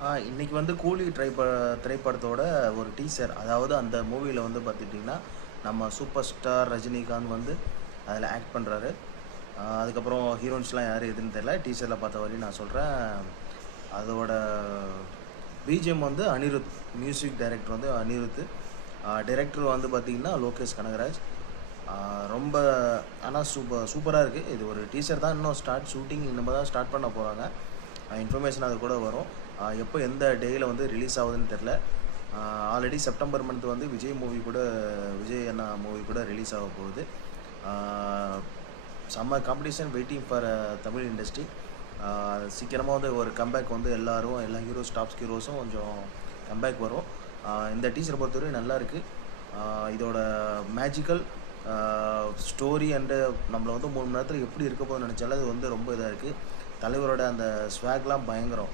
இன்னைக்கு வந்து கூலி திரைப்படத்தோட ஒரு டீசர். அதாவது அந்த மூவில வந்து பார்த்துக்கிட்டிங்கன்னா, நம்ம சூப்பர் ஸ்டார் ரஜினிகாந்த் வந்து அதில ஆக்ட் பண்றாரு. அதுக்கப்புறம் ஹீரோயின்ஸ்லாம் யாரு எதுன்னு தெரியல. டீசர்ல பார்த்த வரையும் நான் சொல்றேன். அதோட பிஜிஎம் வந்து அனிருத். மியூசிக் டைரக்டர் வந்து அனிருத். டைரக்டர் வந்து பார்த்தீங்கன்னா, லோகேஷ் கனகராஜ். ரொம்ப ஆனா சூப்பரா இருக்கு. இது ஒரு டீசர் தான். இன்னும் ஷூட்டிங் இனிமே தான் ஸ்டார்ட் பண்ண போறாங்க. இன்ஃபர்மேஷன் அது கூட வரும். எப்போ எந்த டேல வந்து ரிலீஸ் ஆகுதுன்னு தெரில. ஆல்ரெடி செப்டம்பர் மந்த் வந்து விஜய் அண்ணா மூவி கூட ரிலீஸ் ஆக போகுது. ஆ செம்ம competition waiting for Tamil industry. சீக்கிரமா வந்து ஒரு கம்பேக் வந்து எல்லா ஹீரோஸ் டாப் ஹீரோஸும் கொஞ்சம் கம்பேக் வரும். இந்த டீசரை பொறுத்தவரையும் நல்லாயிருக்கு. இதோட மேஜிக்கல் ஸ்டோரி அண்டு நம்மள வந்து 3 மணி நேரத்தில எப்படி இருக்க போகுதுன்னு நினச்சாலும் அது வந்து ரொம்ப இதா இருக்கு. தலைவரோட அந்த ஸ்வாக்லாம் பயங்கரம்.